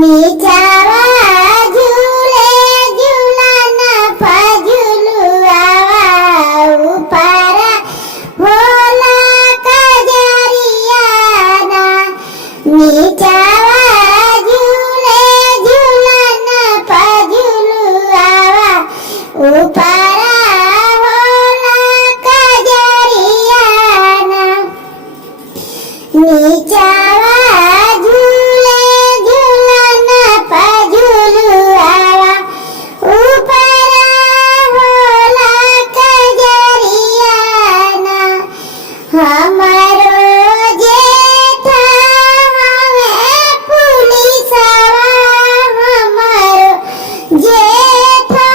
नीचावा झूले झूलना पझुलुआवा ऊपरा होला कजरियाना नीचावा झूले झूलना पझुलुआवा ऊपरा होला कजरियाना नीचावा झूले झूलना पझुलुआवा ऊपरा होला कजरियाना हमारो जेठा हवे पुलिसवा हमारो जेठा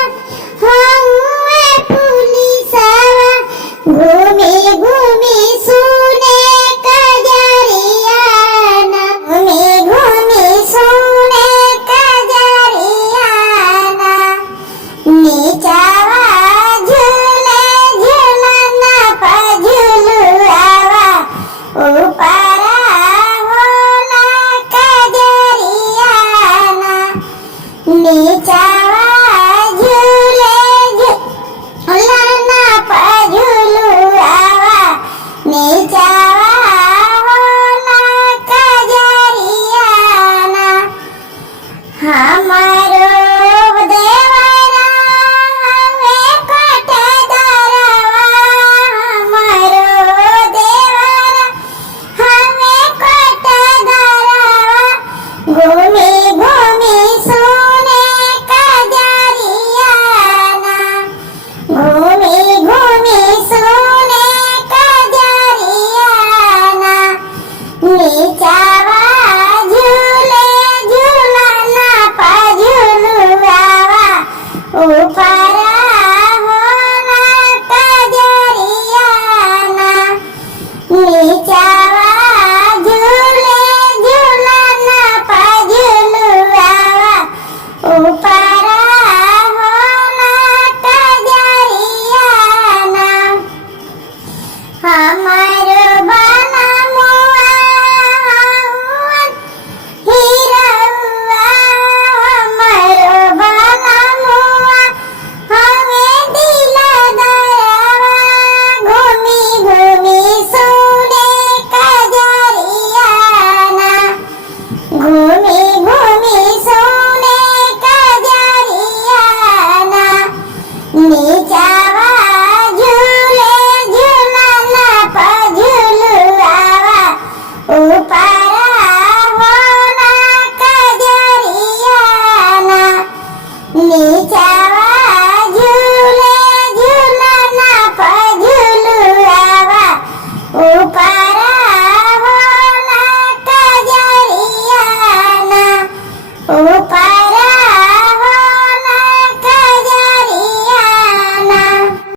हवे पुलिसवा घूमी घूमी सुने कजरियाना घूमी घूमी सुने कजरियाना नीचावा झूले झूलना पझुलुआवा ऊपरा होला कजरियाना नीचावा झूले झूलना पझुलुआवा नीचावा होला कजरियाना हमारो देवरा हवे कोटदरवा हमारो देवरा हवे कोटदरवा घूमी